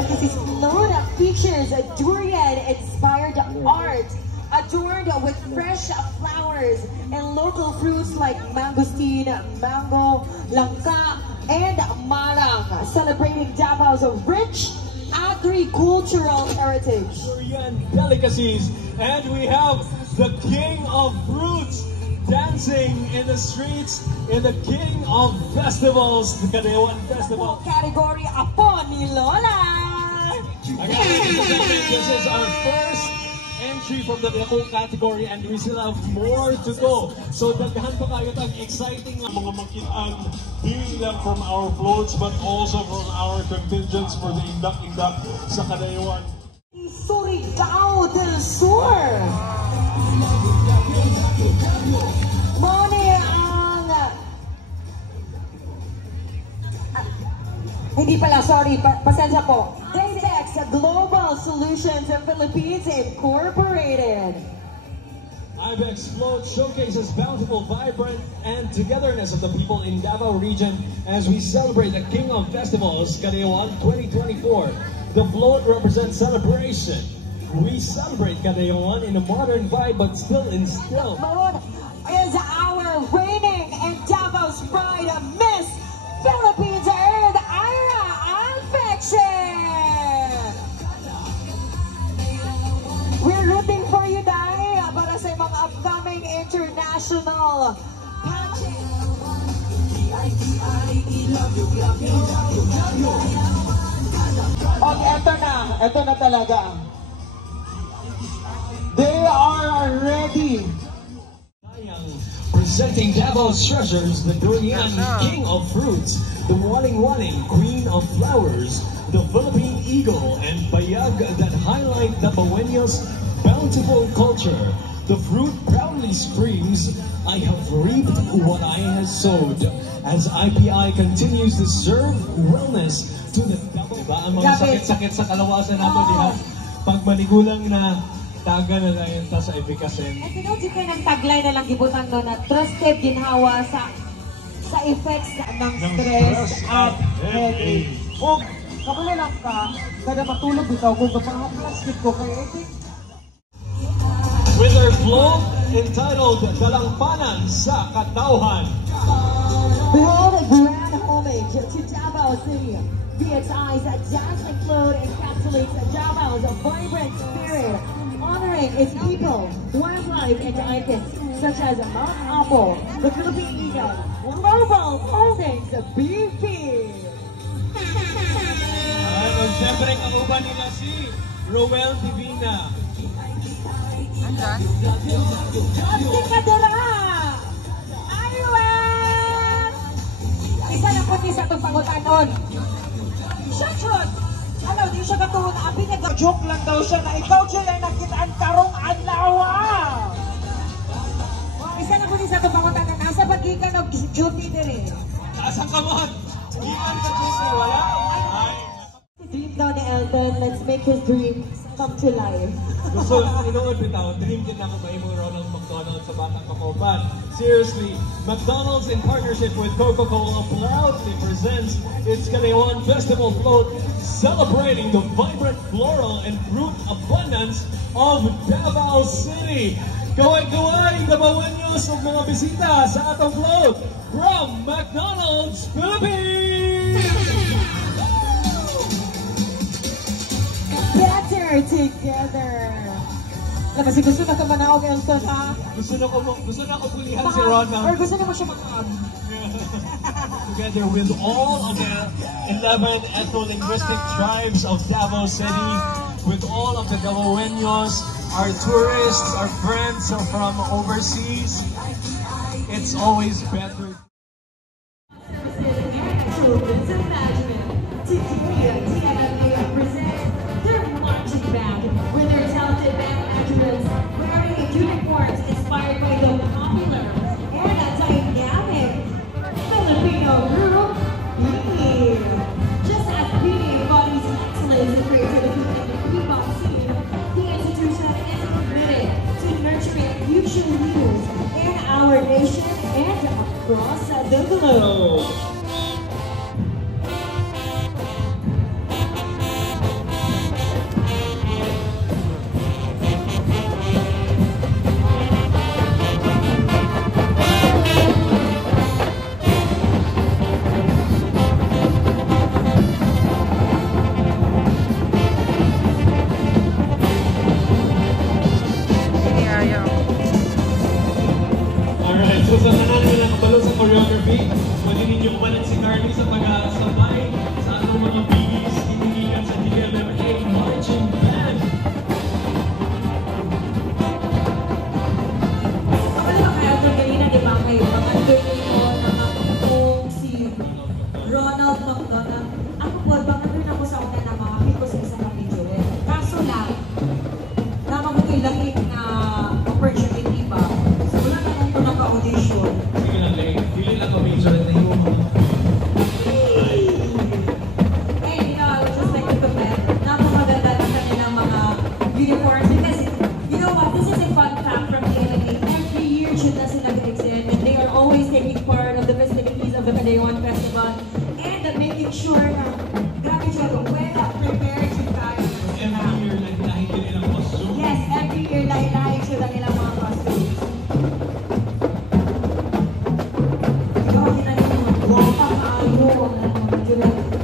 because this float features a durian-inspired art adorned with fresh flowers and local fruits like mangosteen, mango, langka, and marang, celebrating Davao's rich agricultural heritage. Durian delicacies, and we have the king of fruits dancing in the streets in the king of festivals, the Kadayawan Festival. Category Apo ni Lola. This is our first entry from the Dako category, and we still have more to go. So daghan pa kayo tag exciting mga makitaan, hindi lang from our floats but also from our contingents for the Indak-Indak sa Kadayawan. Surigao del Sur. Mone ang hindi pala, sorry, pasensya po. Daytex Global Solutions of Philippines Incorporated. IBEX Float showcases bountiful, vibrant, and togetherness of the people in Davao region as we celebrate the King of Festivals, Kadayawan 2024. The float represents celebration. We celebrate Kadayawan in a modern vibe, but still instill. Float is our reigning and Davao's pride, Miss Philippines Earth, Ira Alfection. We're rooting for you, Dai, para sa mga upcoming international pageant. Eto na talaga. They are ready. Presenting Davao's treasures, the Durian, king of fruits, the Waling-Waling, queen of flowers, the Philippine eagle, and Bayag that highlight Davaoenos' bountiful culture. The fruit proudly screams, I have reaped what I have sowed, as IPI continues to serve wellness to the Davao. Diba? Ang mga sakit-sakit sa kalawasan nato diha, pag manigulang na taga na lang ta sa efficacy. At di kayo ng tagline na lang gibutan no na trusted ginhawa sa effects ng stress at headache. O, kapala lang ka, kada matulog ikaw, kung kapag-plastic ko, kaya with their float entitled Dalangpanan sa Katauhan. Behold a grand homage to Davao City. DXI's dazzling float encapsulates Davao's vibrant spirit, honoring its people, wildlife, and icons such as Mount Apo, the Philippine Eagle, Global Holdings, BP. At siyempre kauban nila si Roel Divina. Justin Madura! Ayun! Isa na po sa itong pangutanon. Shot! Ano, di siya katuon na abi na joke lang daw siya na ikaw siya lang nakitaan karong adlawa. isa na po sa itong pangutanon. Nasa pag-ikan of duty din eh. Saan ka mo? Iyan ka dito, wala? Dream daw ni Elton, let's make his dream come to life. Gusto, inood bitaw, dream din ako ba yung Ronald McDonald sa Batang Kapoban. Seriously, McDonald's in partnership with Coca-Cola proudly presents its Kadayawan Festival Float, celebrating the vibrant floral and fruit abundance of Davao City. Kaway-kaway, Davaoenos of mga bisita sa atong float from McDonald's Philippines! Better together. Kasi gusto na ka manawag Elton, ha? Gusto na ko pulihan si Ronald. Or gusto na mo siya mag-am. Together with all of the 11 ethno-linguistic tribes of Davao City, with all of the Davaoenos, our tourists, our friends are from overseas. It's always better. With their talented band actors wearing uniforms inspired by the popular and dynamic Filipino group, Bee. Just as Bee embodies excellence and creativity in the bebop scene, the institution is committed to nurturing future leaders in our nation and across the globe. natanong doon na ako po, baka doon ako sa una na makakit ko sa isang kapityo. Kaso lang, naman ko ito'y lahit na opportunity ba? So wala na lang ito naka-audition. Sige lang, Lay. Dili lang kami sa rin na yung And I would just like to comment, napakaganda ng kanilang mga uniforms. Because, you know what, this is a fun fact from KLA. Every year, should na sila exist, and they are always taking part of the festivities of the Padayon Festival and making sure na, grabe siya, well prepared siya tayo. every year, lahi-lahi din nilang costume. Yes, every year, lahi-lahi siya nilang mga costumes. Ikaw, kita niyo, wow, pang-ayo, medyo lang.